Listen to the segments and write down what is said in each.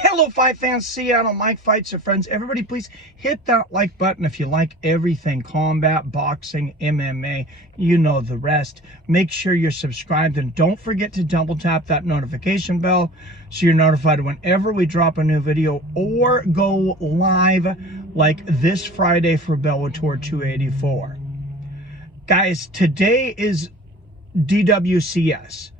Hello, fight fans, Seattle Mike Fights and friends. Everybody, please hit that like button if you like everything combat, boxing, MMA. You know the rest. Make sure you're subscribed and don't forget to double tap that notification bell so you're notified whenever we drop a new video or go live like this Friday for Bellator 284. Guys, today is DWCS,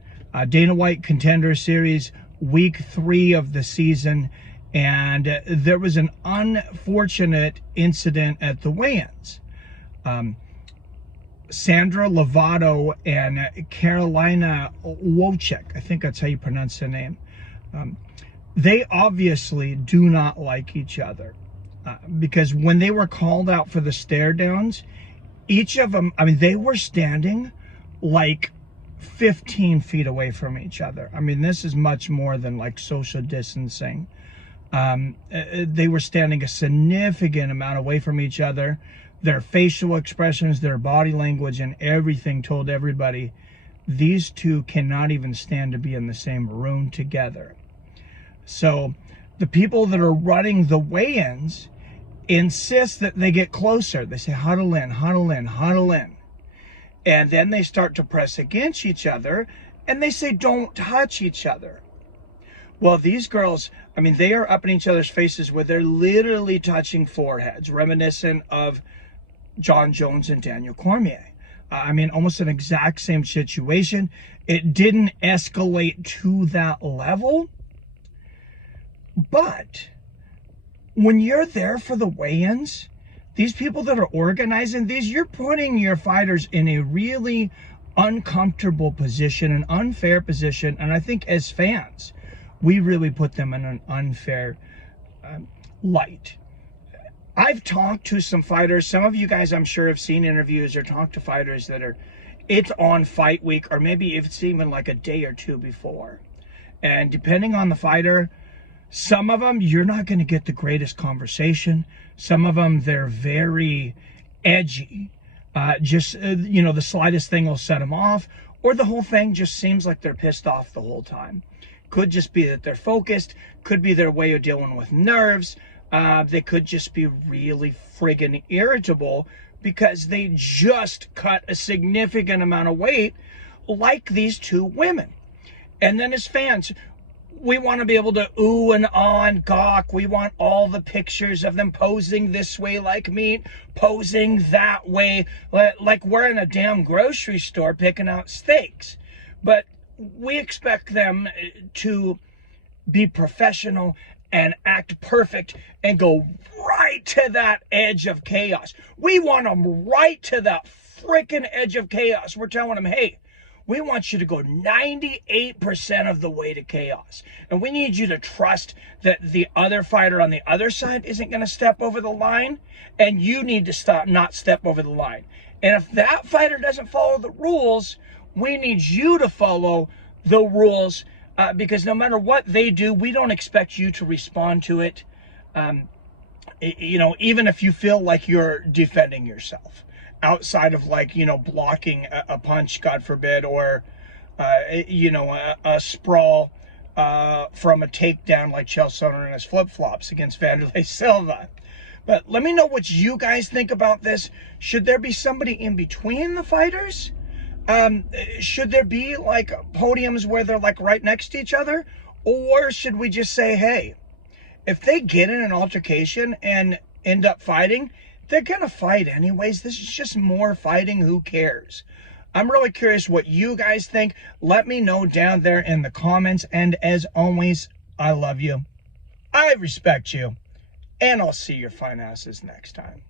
Dana White Contender Series, week 3 of the season, and there was an unfortunate incident at the weigh-ins. Sandra Lovato and Carolina Wojcik, I think that's how you pronounce the name, they obviously do not like each other, because when they were called out for the stare downs, each of them, I mean, they were standing like 15 feet away from each other. I mean, this is much more than like social distancing. They were standing a significant amount away from each other. Their facial expressions, their body language, and everything told everybody these two cannot even stand to be in the same room together. So the people that are running the weigh-ins insist that they get closer. They say, huddle in, huddle in, huddle in. And then they start to press against each other, and they say, don't touch each other. Well, these girls, I mean, they are up in each other's faces where they're literally touching foreheads, reminiscent of John Jones and Daniel Cormier. I mean, almost an exact same situation. It didn't escalate to that level. But when you're there for the weigh-ins, these people that are organizing these, you're putting your fighters in a really uncomfortable position, an unfair position. And I think as fans, we really put them in an unfair light. I've talked to some fighters. Some of you guys, I'm sure, have seen interviews or talked to fighters that it's on fight week, or maybe if it's even like a day or two before. And depending on the fighter, some of them, you're not going to get the greatest conversation. Some of them, they're very edgy. You know, the slightest thing will set them off, or the whole thing just seems like they're pissed off the whole time. Could just be that they're focused. Could be their way of dealing with nerves. They could just be really friggin' irritable because they just cut a significant amount of weight like these two women. And then as fans, we want to be able to ooh and ah and gawk. We want all the pictures of them posing this way like meat, posing that way like we're in a damn grocery store picking out steaks. But we expect them to be professional and act perfect and go right to that edge of chaos. We want them right to that freaking edge of chaos. We're telling them, hey, we want you to go 98% of the way to chaos. And we need you to trust that the other fighter on the other side isn't going to step over the line. And you need to not step over the line. And if that fighter doesn't follow the rules, we need you to follow the rules. Because no matter what they do, we don't expect you to respond to it. You know, even if you feel like you're defending yourself. Outside of, like, you know, blocking a punch, God forbid, or, you know, a sprawl from a takedown like Chael Sonnen and his flip-flops against Wanderlei Silva. But let me know what you guys think about this. Should there be somebody in between the fighters? Should there be, like, podiums where they're, like, right next to each other? Or should we just say, hey, if they get in an altercation and end up fighting, they're going to fight anyways. This is just more fighting. Who cares? I'm really curious what you guys think. Let me know down there in the comments. And as always, I love you. I respect you. And I'll see your fine asses next time.